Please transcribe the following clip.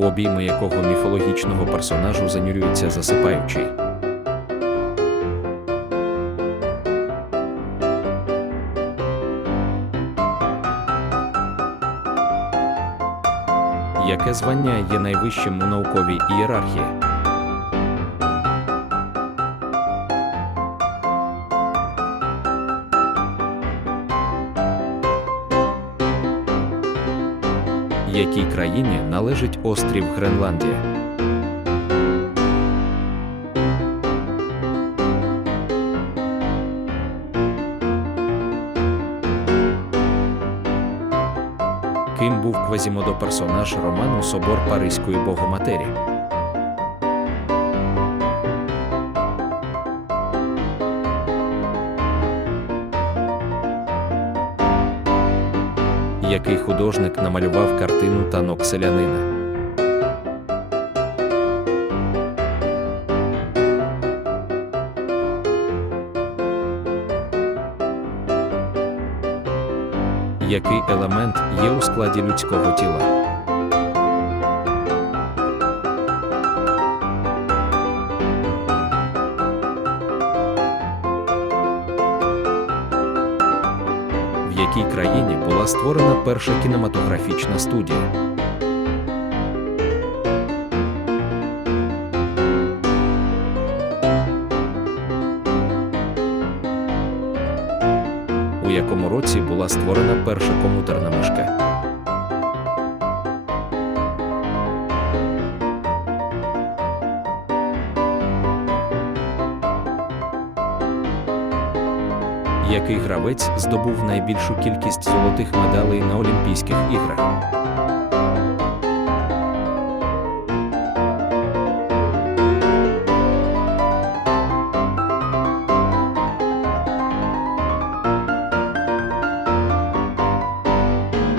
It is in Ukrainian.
у обійми якого міфологічного персонажу занюрюється засипаючий. Яке звання є найвищим у науковій ієрархії? Якій країні належить острів Гренландія? Ким був Квазімодо персонаж роману Собор Паризької Богоматері? Який художник намалював картину танок селянина? Який елемент є у складі людського тіла? Якій країні була створена перша кінематографічна студія? У якому році була створена перша комутерна мишка? Який гравець здобув найбільшу кількість золотих медалей на Олімпійських іграх?